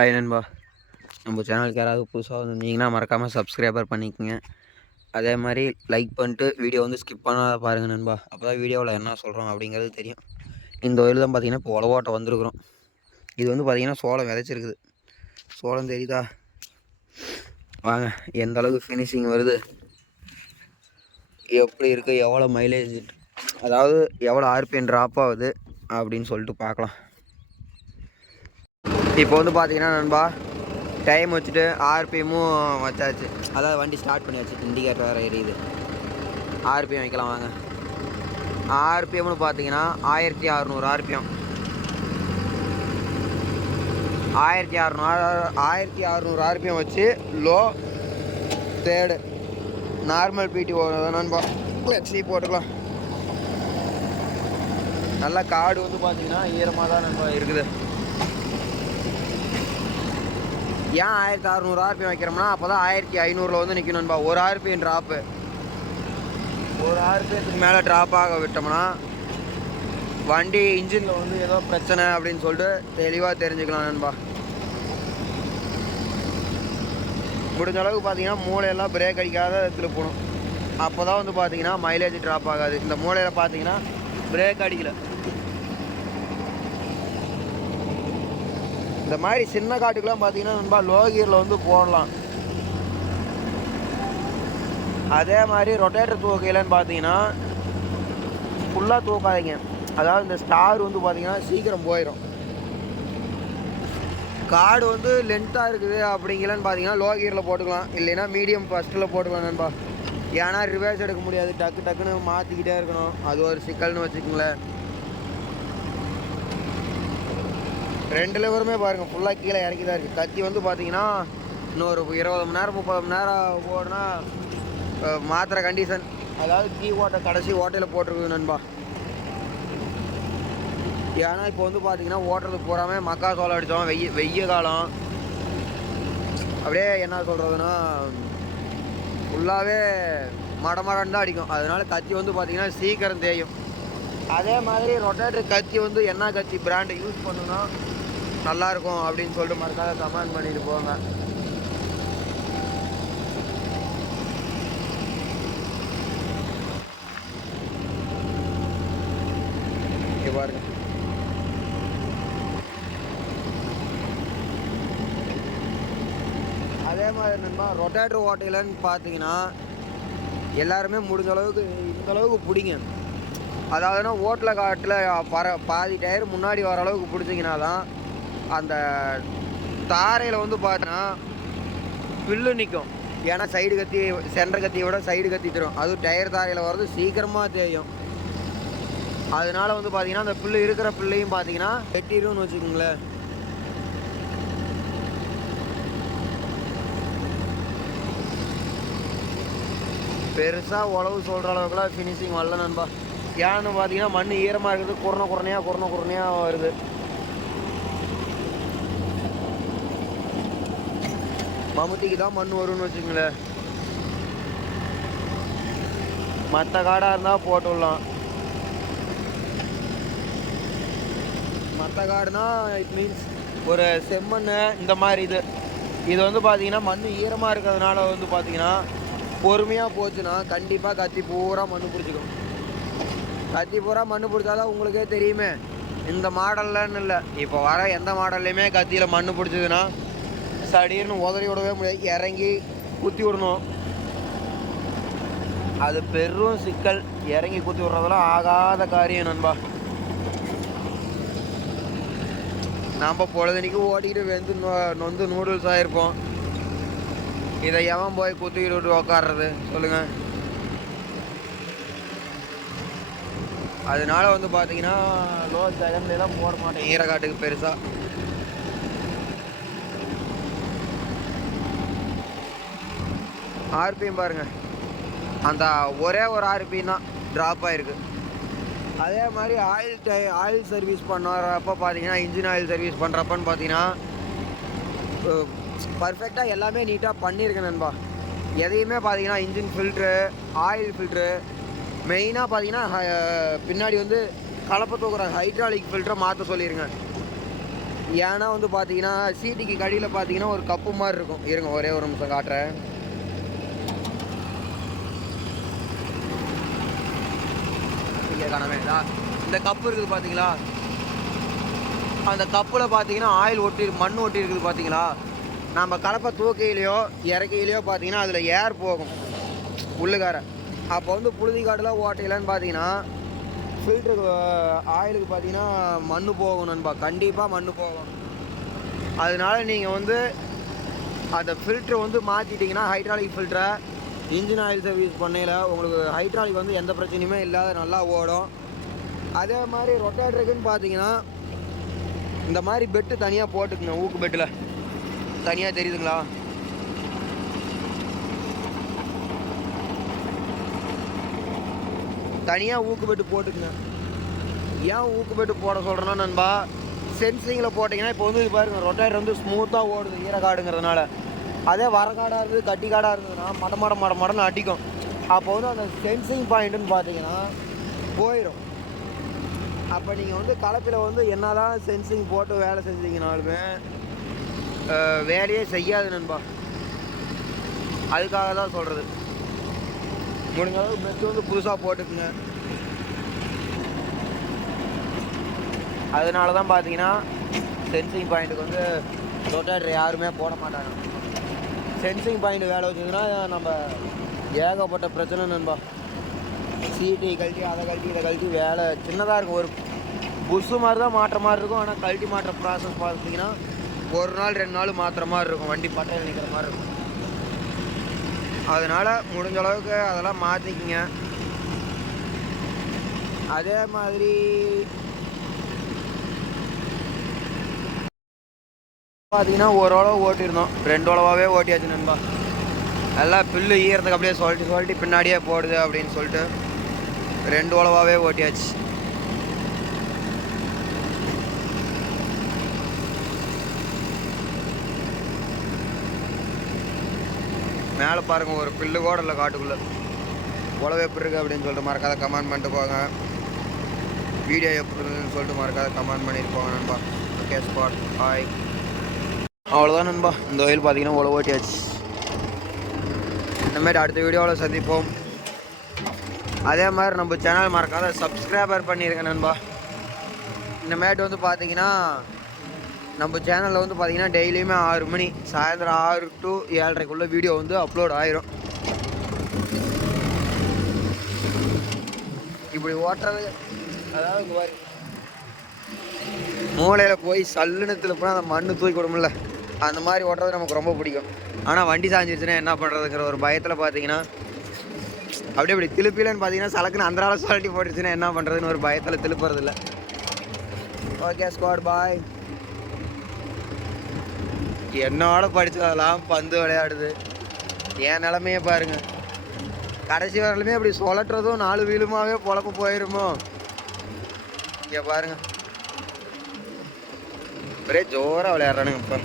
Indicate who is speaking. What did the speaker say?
Speaker 1: Hi நண்பா. நம்ம சேனலுக்கு யாராவது புதுசாக வந்திருந்தீங்கன்னா மறக்காமல் சப்ஸ்கிரைபர் பண்ணிக்கோங்க. அதே மாதிரி லைக் பண்ணிட்டு வீடியோ வந்து ஸ்கிப் பண்ணாத பாருங்கள் நண்பா. அப்போ தான் வீடியோவில் என்ன சொல்கிறோம் அப்படிங்கிறது தெரியும். இந்த ஒயில் தான் பார்த்தீங்கன்னா இப்போ உழவாட்ட வந்திருக்குறோம். இது வந்து பார்த்திங்கன்னா சோளம் விதைச்சிருக்குது. சோளம் தெரியுதா? வாங்க எந்த அளவுக்கு ஃபினிஷிங் வருது? எப்படி இருக்குது எவ்வளோ மைலேஜ் அதாவது எவ்வளோ ஆர்பிஎன் ட்ராப் ஆகுது? அப்படின்னு சொல்லிட்டு பார்க்கலாம். இப்போ வந்து பார்த்தீங்கன்னா நண்பா டைம் வச்சுட்டு ஆர்பிஎம்மும் வச்சாச்சு. அதாவது வண்டி ஸ்டார்ட் பண்ணியாச்சு. இண்டிகேட்டர் வேறு எரியுது. ஆர்பிஎம் வைக்கலாம் வாங்க. ஆர்பிஎம்னு பார்த்தீங்கன்னா ஆயிரத்தி அறநூறு ஆர்பிஎம். ஆயிரத்தி அறநூறு ஆயிரத்தி அறநூறு ஆர்பிஎம் வச்சு லோ தேர்டு நார்மல் பிடி நண்பா. லட்சி போட்டுக்கலாம். நல்லா காடு வந்து பார்த்தீங்கன்னா ஈரமாக தான் நண்பா இருக்குது. ஏன் ஆயிரத்தி அறநூறு ஆர்பிஎம் வைக்கிறோம்னா அப்போ தான் ஆயிரத்தி ஐநூறில் வந்து நிற்கணும்பா ஒரு ஆர்பிஎம் ட்ராப்பு ஒரு ஆர்பிஎத்துக்கு மேலே ட்ராப் ஆக விட்டோம்னா வண்டி இன்ஜினில் வந்து ஏதோ பிரச்சனை அப்படின்னு சொல்லிட்டு தெளிவாக தெரிஞ்சுக்கலாம் நண்பா. முடிஞ்ச அளவுக்கு பார்த்தீங்கன்னா மூளையெல்லாம் பிரேக் அடிக்காத திருப்பணும் அப்போ தான் வந்து பார்த்தீங்கன்னா மைலேஜ் ட்ராப் ஆகாது. இந்த மூளையில் பார்த்தீங்கன்னா பிரேக் அடிக்கலை. இந்த மாதிரி சின்ன காட்டுக்கெலாம் பார்த்தீங்கன்னா நண்பா லோகியரில் வந்து போடலாம். அதே மாதிரி ரொட்டேட்டர் தூக்கையிலன்னு பார்த்தீங்கன்னா ஃபுல்லாக தூக்காதீங்க அதாவது இந்த ஸ்டார் வந்து பார்த்தீங்கன்னா சீக்கிரம் போயிடும் காடு வந்து லென்த்தாக இருக்குது அப்படிங்கலன்னு பார்த்தீங்கன்னா லோ கியரில் போட்டுக்கலாம். இல்லைன்னா மீடியம் ஃபஸ்ட்டில் போட்டுக்கலாம் நண்பா. ஏன்னா ரிவர்ஸ் எடுக்க முடியாது. டக்கு டக்குன்னு மாற்றிக்கிட்டே இருக்கணும். அது ஒரு சிக்கல்னு வச்சுக்கோங்களேன். ரெண்டு லெவருமே பாருங்கள் ஃபுல்லாக கீழே இறக்கி தான் இருக்குது கத்தி வந்து பார்த்தீங்கன்னா இன்னொரு இருபது மணி நேரம் முப்பது மணி நேரம் போடுனா மாத்திரை கண்டிஷன் அதாவது கீ ஓட்டை கடைசி ஓட்டையில் போட்டிருக்குது நண்பா. ஏன்னா இப்போ வந்து பார்த்தீங்கன்னா ஓட்டுறது பூராமே மக்கா சோளம் அடித்தோம் வெய்ய வெய்ய காலம். அப்படியே என்ன சொல்கிறதுன்னா ஃபுல்லாகவே மடமடன்னு தான் அடிக்கும். அதனால கத்தி வந்து பார்த்தீங்கன்னா சீக்கிரம் தேயும். அதே மாதிரி ரொட்டேட்டர் கத்தி வந்து என்ன கத்தி பிராண்டு யூஸ் பண்ணுன்னா நல்லாயிருக்கும் அப்படின்னு சொல்லிட்டு மறக்காத கமெண்ட் பண்ணிட்டு போங்க. பாருங்க. அதே மாதிரி நண்பா ரொட்டேட்டர் ஓட்டையிலன்னு பார்த்தீங்கன்னா எல்லாருமே முடிஞ்ச அளவுக்கு இந்த அளவுக்கு பிடிங்க. அதாவதுன்னா ஓட்டில் காட்டில் பர பாதி டயர் முன்னாடி வர அளவுக்கு பிடிச்சிங்கன்னா தான் அந்த தாரையில் வந்து பார்த்தீங்கன்னா பில்லு நிற்கும் ஏன்னா சைடு கத்தி சென்டர் கத்தியை விட சைடு கத்தி தரும் அதுவும் டயர் தாரையில் வர்றது சீக்கிரமாக தேயும். அதனால வந்து பார்த்தீங்கன்னா அந்த பில்லு இருக்கிற பிள்ளையும் பார்த்தீங்கன்னா வெட்டிடும்னு வச்சுக்கோங்களேன். பெருசாக உழவு சொல்கிற அளவுக்குலாம் ஃபினிஷிங் வரல நண்பா. ஏன்னு பார்த்தீங்கன்னா மண் ஈரமாக இருக்குது. குறனை குறனையாக குறனை குறனையாக வருது. மம்முட்டிக்கு தான் மண் வரும்னு வச்சுங்களேன் மற்ற காடாக இருந்தால் போட்டுடலாம். மற்ற காடுனா இட் மீன்ஸ் ஒரு செம்மண் இந்த மாதிரி இது. இது வந்து பார்த்தீங்கன்னா மண் ஈரமாக இருக்கிறதுனால வந்து பார்த்தீங்கன்னா பொறுமையாக போச்சுன்னா கண்டிப்பாக கத்தி பூரா மண் பிடிச்சிக்கும். கத்தி பூரா மண் பிடிச்சாதான் உங்களுக்கே தெரியுமே. இந்த மாடல்லன்னு இல்லை. இப்போ வர எந்த மாடல்லையுமே கத்தியில் மண் பிடிச்சதுன்னா சடீர்னு உதறி விடவே முடியாது இறங்கி குத்தி விடணும் அது பெரும் சிக்கல் இறங்கி குத்தி விடுறதெல்லாம் ஆகாத காரியம் நண்பா நம்ம பொழுதுனிக்கு ஓடிக்கிட்டு வெந்து நொ- நொந்து நூடுல்ஸ் ஆகிருப்போம் இதை எவன் போய் குத்திக்கிட்டு விட்டு உக்காடுறது சொல்லுங்க அதனால வந்து பார்த்தீங்கன்னா லோ செகண்ட்லாம் போட மாட்டேன் ஈரக்காட்டுக்கு பெருசாக ஆர்பிஎம் பாருங்க. அந்த ஒரே ஒரு ஆர்பிஎம் தான் ட்ராப் ஆயிருக்கு. அதே மாதிரி ஆயில் டை ஆயில் சர்வீஸ் பண்ணுறப்ப பார்த்தீங்கன்னா இன்ஜின் ஆயில் சர்வீஸ் பண்ணுறப்பன்னு பார்த்தீங்கன்னா பர்ஃபெக்டாக எல்லாமே நீட்டாக பண்ணியிருக்கேன் நண்பா. எதையுமே பார்த்தீங்கன்னா இன்ஜின் ஃபில்ட்ரு ஆயில் ஃபில்ட்ரு மெயினாக பார்த்தீங்கன்னா ஹ- பின்னாடி வந்து கலப்பை தூக்குற ஹைட்ராலிக் ஃபில்டரை மாற்ற சொல்லிடுங்க ஏன்னா வந்து பார்த்தீங்கன்னா சீட்டுக்கு கடியில் பார்த்தீங்கன்னா ஒரு கப்பு மாதிரி இருக்கும். இருங்க ஒரே ஒரு நிமிஷம் காட்டுறேன். இங்கே காணவே இந்த கப்பு இருக்குது பார்த்தீங்களா அந்த கப்பில் பார்த்தீங்கன்னா ஆயில் ஒட்டி மண் ஒட்டி இருக்குது பார்த்தீங்களா நம்ம கலப்பை தூக்கையிலையோ இறக்கையிலையோ பார்த்தீங்கன்னா அதில் ஏர் போகும். உள்ளுக்கார. அப்போ வந்து புழுதி காட்டில் ஓட்டையிலன்னு பார்த்தீங்கன்னா ஃபில்டருக்கு ஆயிலுக்கு பார்த்தீங்கன்னா மண் போகும் நண்பா. கண்டிப்பாக மண் போகும். அதனால நீங்கள் வந்து அந்த ஃபில்ட்ரு வந்து மாற்றிட்டிங்கன்னா ஹைட்ராலிக் ஃபில்டரை இன்ஜின் ஆயில் சர்வீஸ் பண்ணையில் உங்களுக்கு ஹைட்ராலிக் வந்து எந்த பிரச்சனையுமே இல்லாத நல்லா ஓடும். அதே மாதிரி ரொட்டேட்டருக்குன்னு பார்த்தீங்கன்னா இந்த மாதிரி பெட்டு தனியாக போட்டுக்குங்க ஊக்கு பெட்டில் தனியாக தெரியுதுங்களா? தனியாக ஊக்கு பெட்டு போட்டுக்குங்க. ஏன் ஊக்கு பெட்டு போட சொல்கிறேன்னா நண்பா சென்சிங்கில் போட்டிங்கன்னா இப்போ வந்து இது பாருங்க ரொட்டேட்டர் வந்து ஸ்மூத்தாக ஓடுது ஈரக்காடுங்கிறதுனால. அதே வரக்காடாக இருக்குது கட்டி காடாக இருந்ததுன்னா மட மட மட மடன்னு அடிக்கும். அப்போ வந்து அந்த சென்சிங் பாயிண்ட்டுன்னு பார்த்தீங்கன்னா போயிடும். அப்போ நீங்கள் வந்து களத்தில் வந்து என்ன தான் சென்சிங் போட்டு வேலை செஞ்சீங்கனாலுமே வேலையே செய்யாது நண்பா. அதுக்காக தான் சொல்கிறது முடிஞ்ச அளவுக்கு வந்து புதுசாக போட்டுக்குங்க. அதனால தான் பார்த்தீங்கன்னா சென்சிங் பாயிண்ட்டுக்கு வந்து ரொட்டேட்டர் யாருமே போட மாட்டாங்க. சென்சிங் பாயிண்ட் வேலை வச்சதுன்னா நம்ம ஏகப்பட்ட பிரச்சனை நண்பா. சீட்டை கழட்டி அதை கழட்டி இதை கழட்டி வேலை சின்னதாக இருக்கும். ஒரு புஷு மாதிரி தான் மாற்ற மாதிரி இருக்கும். ஆனால் கழட்டி மாற்ற ப்ராசஸ் பார்த்தீங்கன்னா ஒரு நாள் ரெண்டு நாள் மாற்றுற மாதிரி இருக்கும். வண்டி பட்டையில் நிற்கிற மாதிரி இருக்கும். அதனால் முடிஞ்ச அளவுக்கு அதெல்லாம் மாற்றிக்கிங்க அதே மாதிரி பார்த்தீங்கன்னா ஒரு உழவு ஓட்டியிருந்தோம். ரெண்டு உழவாவே ஓட்டியாச்சு நண்பா. எல்லாம் பில்லு ஈரத்துக்கு அப்படியே சொல்லிட்டு சொல்லிட்டு பின்னாடியே போடுது அப்படின்னு சொல்லிட்டு ரெண்டு ஓளவாகவே ஓட்டியாச்சு. மேலே பாருங்க ஒரு பில்லு கூட இல்லை காட்டுக்குள்ளே. உழவு எப்படி இருக்குது அப்படின்னு சொல்லிட்டு மறக்காத கமெண்ட் பண்ணிட்டு போங்க. வீடியோ எப்படி இருக்குதுன்னு சொல்லிட்டு மறக்காத கமெண்ட் பண்ணிட்டு போங்க நண்பா. ஓகே ஸ்பாட் ஹாய் அவ்வளோதான் நண்பா. இந்த வயல் பார்த்தீங்கன்னா உழவு ஓட்டியாச்சு. இந்தமாரி அடுத்த வீடியோவில் சந்திப்போம். அதே மாதிரி நம்ம சேனல் மறக்காத சப்ஸ்கிரைபர் பண்ணியிருக்கேன் நண்பா. இந்த மேட் வந்து பார்த்தீங்கன்னா நம்ம சேனலில் வந்து பார்த்தீங்கன்னா டெய்லியுமே ஆறு மணி சாயந்தரம் ஆறு டு ஏழரைக்குள்ளே வீடியோ வந்து அப்லோட் ஆயிரும். இப்படி ஓட்டுறது அதாவது மூளையில் போய் சல்லுனத்தில் போனால் அந்த மண்ணு தூக்கி விடும்ல அந்த மாதிரி ஓட்டுறது நமக்கு ரொம்ப பிடிக்கும். ஆனால் வண்டி சாஞ்சிருச்சுன்னா என்ன பண்ணுறதுங்கிற ஒரு பயத்தில் பார்த்தீங்கன்னா அப்படியே அப்படி திருப்பிலன்னு பார்த்தீங்கன்னா சலக்குன்னு அந்த நாள் சால்ட்டி போட்டுச்சுன்னா என்ன பண்ணுறதுன்னு ஒரு பயத்தில் திருப்புறது இல்லை ஓகே ஸ்குவாட் பாய் என்னோட படித்ததெல்லாம் பந்து விளையாடுது. என் நிலமையே பாருங்க. கடைசி வரலுமே அப்படி சொலட்டுறதும் நாலு வீலுமாவே பொழப்பு போயிருமோ? இங்கே பாருங்க. ஒரே ஜோராக விளையாடுறானுங்க இப்போ.